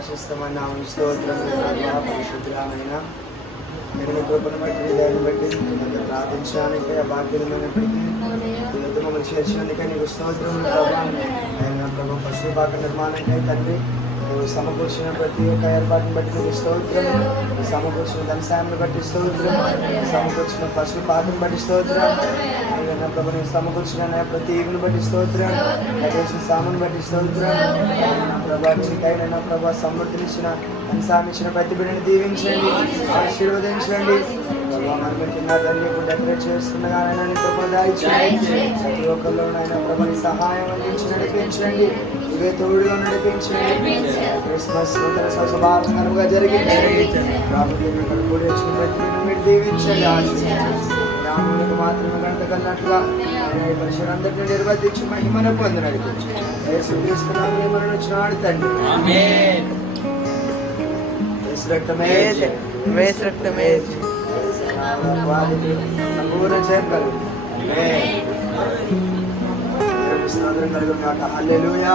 ఆశిస్తామన్నాము. స్తోత్రములు ప్రభువా, పరిశుద్ధురాలైన మీరు మీ కృపను బట్టి మీ దయను బట్టి మిమ్మల్ని ప్రార్థించడానికి ఆ భాగ్యమైనప్పటికీ ఈరోజు మమ్మల్ని చేర్చినందుకే నీకు స్తోత్రములు ప్రభా. ఆయన ప్రభు పశుపాక నిర్మాణంకై తండ్రి నువ్వు సమకూర్చిన ప్రతి ఒక్క ఏర్పాటును బట్టి నీకు స్తోత్రం. సమకూర్చిన ధనసాయాన్ని బట్టి స్తోత్రం. సమకూర్చిన పశుపాకను బట్టి స్తోత్రం. నా ప్రభు నేను సమకూర్చిన ప్రతి ఈవిని బట్టి స్తోత్రం. చేసిన సామును బట్టి స్తోత్రం. నా ప్రభా చికైన నా ప్రభా సమృద్ధినిచ్చిన ధనసామిచ్చిన ప్రతి బిడ్డని దీవించండి, ఆశీర్వదించండి. ప్రభావ మనం చిన్న తల్లి డెకరేట్ చేస్తుండగానైనా నీ కృప దాయించండి. ప్రతి ఒక్కరిలోనైనా ప్రభు సహాయం అందించి నడిపించండి. ఇవే తోడుగా నడిపించండి. క్రిస్మస్ నూతన సంవత్సరం కనుక జరిగించండి. రాముడిని ఇక్కడ కూడి వచ్చిన ప్రతి మీరు దీవించండి, ఆశీర్వదించండి. రాములకు మాత్రమే గంట కన్నట్లుగా ఆయన పరిసరందరినీ నిర్వర్తించి మహిమను పొంది నడిపించండి. యేసుక్రీస్తునామములో మరణ వచ్చినాడు తండ్రి. సంపూర్ణ చేయగలరు. హల్లెలూయా.